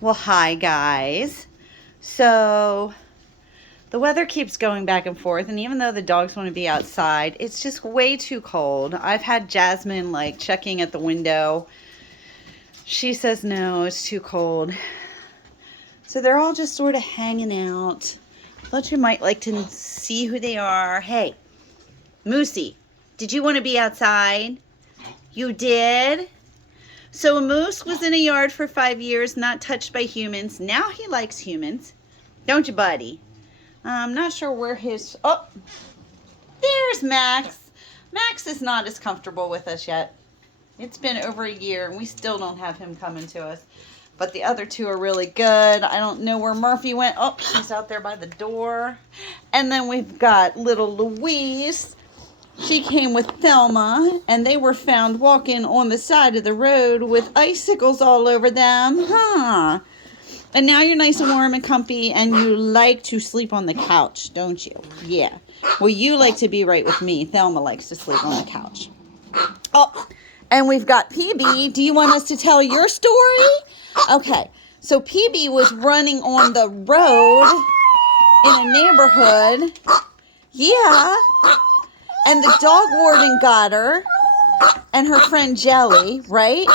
Well, hi guys. So the weather keeps going back and forth, and even though the dogs want to be outside, it's just way too cold. I've had Jasmine like checking at the window. She says no, it's too cold. So they're all just sort of hanging out. Thought you might like to see who they are. Hey, Moosie, did you want to be outside? You did? So a moose was in a yard for 5 years, not touched by humans. Now he likes humans. Don't you, buddy? I'm not sure where his... Oh, there's Max. Max is not as comfortable with us yet. It's been over a year, and we still don't have him coming to us. But the other two are really good. I don't know where Murphy went. Oh, she's out there by the door. And then we've got little Louise. She came with Thelma, and they were found walking on the side of the road with icicles all over them. Huh. And now you're nice and warm and comfy, and you like to sleep on the couch, don't you? Yeah. Well, you like to be right with me. Thelma likes to sleep on the couch. Oh, and we've got PB. Do you want us to tell your story? Okay. So PB was running on the road in a neighborhood. Yeah. And the dog warden got her and her friend Jelly, right?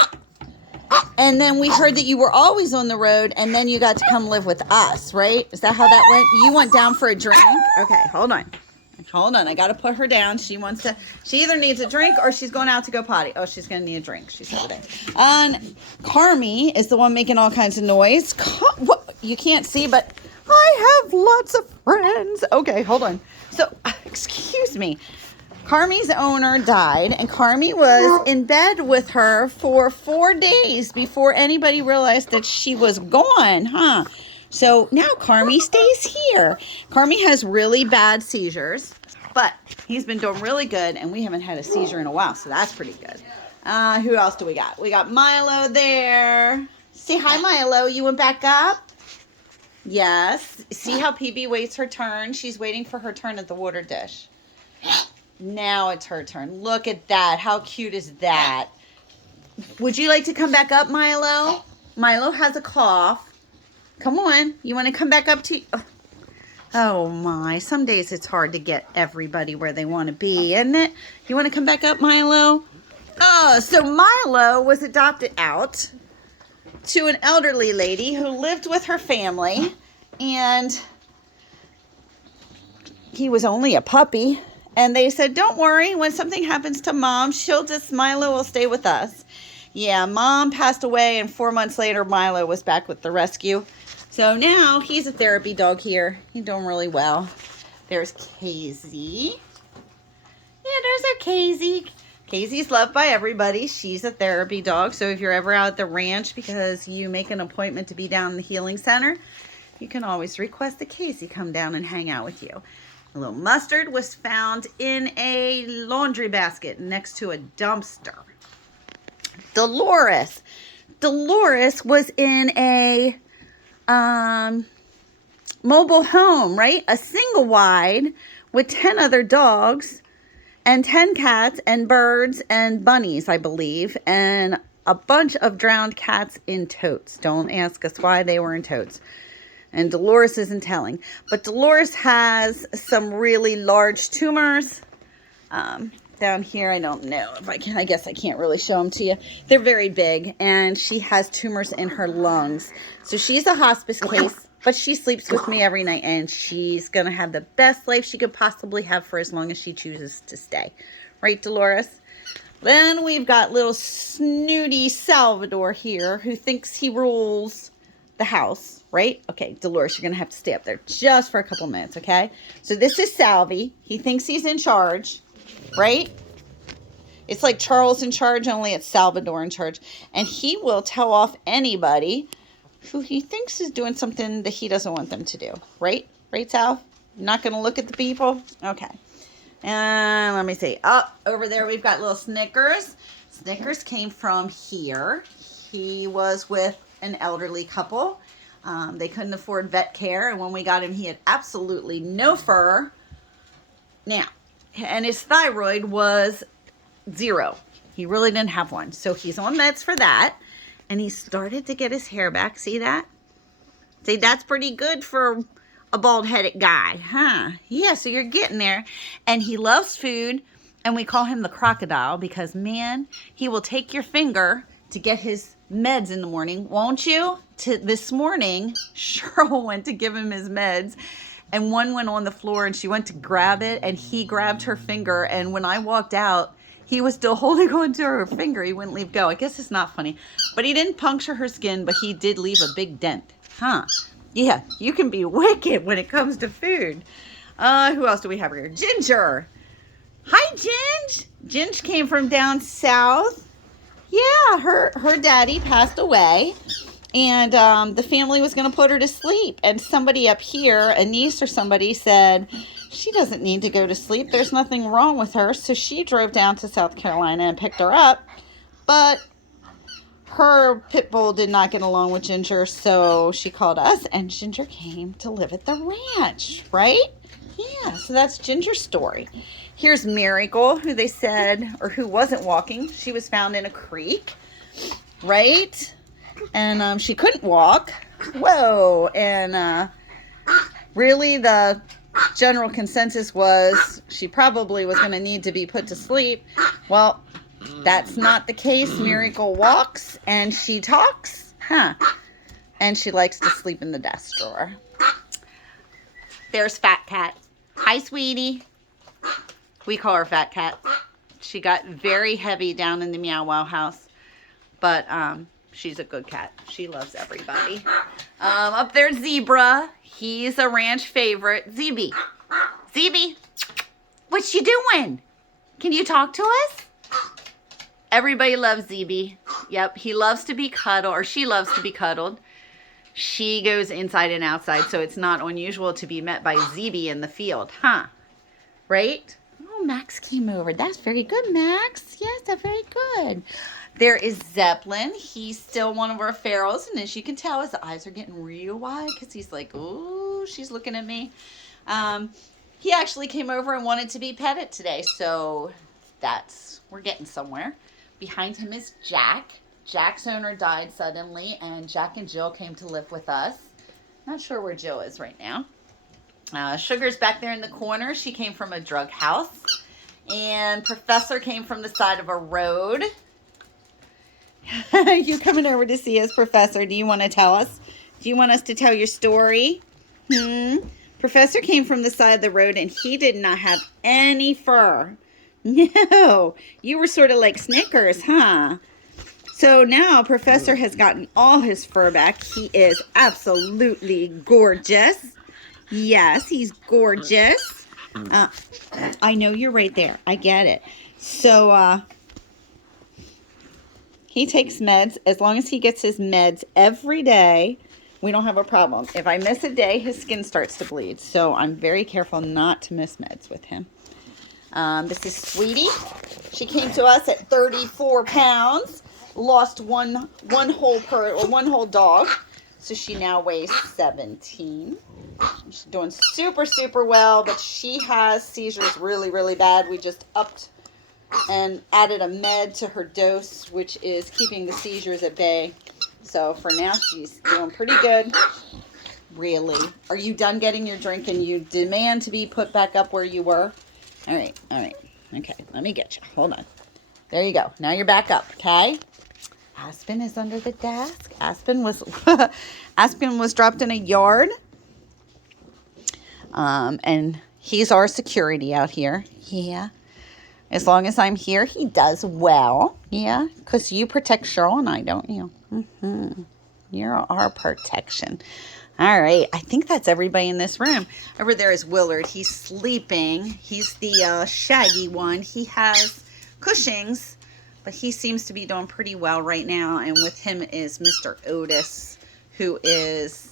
And then we heard that you were always on the road, and then you got to come live with us, right? Is that how that went? You went down for a drink? Okay, hold on. Hold on. I got to put her down. She either needs a drink or she's going out to go potty. Oh, she's going to need a drink. She's over there. And Carmi is the one making all kinds of noise. What? You can't see, but I have lots of friends. Okay, hold on. So, excuse me. Carmi's owner died, and Carmi was in bed with her for 4 days before anybody realized that she was gone, huh? So now Carmi stays here. Carmi has really bad seizures, but he's been doing really good, and we haven't had a seizure in a while, so that's pretty good. Who else do we got? We got Milo there. Say hi, Milo. You went back up? Yes. See how PB waits her turn? She's waiting for her turn at the water dish. Now it's her turn. Look at that. How cute is that? Would you like to come back up, Milo? Milo has a cough. Come on. You want to come back up to... Oh, my. Some days it's hard to get everybody where they want to be, isn't it? You want to come back up, Milo? Oh, so Milo was adopted out to an elderly lady who lived with her family, and he was only a puppy. And they said, don't worry, when something happens to Mom, Milo will stay with us. Yeah, Mom passed away, and 4 months later, Milo was back with the rescue. So now he's a therapy dog here. He's doing really well. There's Casey. Yeah, there's our Casey. Casey's loved by everybody. She's a therapy dog. So if you're ever out at the ranch because you make an appointment to be down in the healing center, you can always request that Casey come down and hang out with you. A little Mustard was found in a laundry basket next to a dumpster. Dolores was in a mobile home, right? A single wide with 10 other dogs and 10 cats and birds and bunnies, I believe, and a bunch of drowned cats in totes. Don't ask us why they were in totes. And Dolores isn't telling. But Dolores has some really large tumors. Down here, I don't know if I can. I guess I can't really show them to you. They're very big. And she has tumors in her lungs. So she's a hospice case. But she sleeps with me every night. And she's going to have the best life she could possibly have for as long as she chooses to stay. Right, Dolores? Then we've got little snooty Salvador here who thinks he rules the house, right? Okay, Dolores, you're going to have to stay up there just for a couple minutes, okay? So this is Salvi. He thinks he's in charge, right? It's like Charles in charge, only it's Salvador in charge. And he will tell off anybody who he thinks is doing something that he doesn't want them to do, right? Right, Sal? Not going to look at the people? Okay. And let me see. Oh, over there we've got little Snickers. Snickers came from here. He was with an elderly couple. They couldn't afford vet care, and when we got him, he had absolutely no fur. Now, and his thyroid was 0. He really didn't have one. So he's on meds for that, and he started to get his hair back. See that? See, that's pretty good for a bald-headed guy, huh? Yeah, so you're getting there. And he loves food, and we call him the crocodile because, man, he will take your finger to get his meds in the morning, won't you? This morning, Cheryl went to give him his meds, and one went on the floor, and she went to grab it, and he grabbed her finger, and when I walked out, he was still holding on to her finger. He wouldn't leave go. I guess it's not funny. But he didn't puncture her skin, but he did leave a big dent. Huh. Yeah, you can be wicked when it comes to food. Who else do we have here? Ginger. Hi, Ginge. Ginge came from down south. Yeah, her daddy passed away. And the family was going to put her to sleep. And somebody up here, a niece or somebody, said, she doesn't need to go to sleep. There's nothing wrong with her. So she drove down to South Carolina and picked her up. But her pit bull did not get along with Ginger, so she called us, and Ginger came to live at the ranch, right? Yeah, so that's Ginger's story. Here's Miracle, who they said, or who wasn't walking. She was found in a creek, right? And she couldn't walk. Whoa. And really the general consensus was she probably was going to need to be put to sleep. Well, that's not the case. Miracle walks and she talks. Huh. And she likes to sleep in the desk drawer. There's Fat Cat. Hi, sweetie. We call her Fat Cat. She got very heavy down in the Meow Wow house. But she's a good cat. She loves everybody. Up there's Zebra. He's a ranch favorite. Zebe. Zebe. What you doing? Can you talk to us? Everybody loves Zebe. Yep, he loves to be cuddled, or she loves to be cuddled. She goes inside and outside, so it's not unusual to be met by Zebe in the field, huh? Right? Oh, Max came over. That's very good, Max. Yes, that's very good. There is Zeppelin. He's still one of our ferals, and as you can tell, his eyes are getting real wide because he's like, ooh, she's looking at me. He actually came over and wanted to be petted today, so we're getting somewhere. Behind him is Jack. Jack's owner died suddenly, and Jack and Jill came to live with us. Not sure where Jill is right now. Sugar's back there in the corner. She came from a drug house. And Professor came from the side of a road. You coming over to see us, Professor? Do you want to tell us? Do you want us to tell your story? Professor came from the side of the road, and he did not have any fur. No, you were sort of like Snickers, huh? So now Professor has gotten all his fur back. He is absolutely gorgeous. Yes, he's gorgeous. I know you're right there. I get it. So he takes meds. As long as he gets his meds every day, we don't have a problem. If I miss a day, his skin starts to bleed. So I'm very careful not to miss meds with him. This is Sweetie. She came to us at 34 pounds. Lost one whole dog. So she now weighs 17. She's doing super, super well, but she has seizures really, really bad. We just upped and added a med to her dose, which is keeping the seizures at bay. So for now, she's doing pretty good. Really. Are you done getting your drink and you demand to be put back up where you were? All right. Okay, let me get you. Hold on. There you go. Now you're back up, okay? Aspen is under the desk. Aspen was dropped in a yard. And he's our security out here. Yeah. As long as I'm here, he does well. Yeah. Because you protect Cheryl and I, don't you? You're our protection. All right. I think that's everybody in this room. Over there is Willard. He's sleeping. He's the shaggy one. He has Cushing's, but he seems to be doing pretty well right now. And with him is Mr. Otis, who is...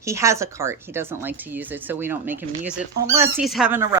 He has a cart. He doesn't like to use it, so we don't make him use it unless he's having a rough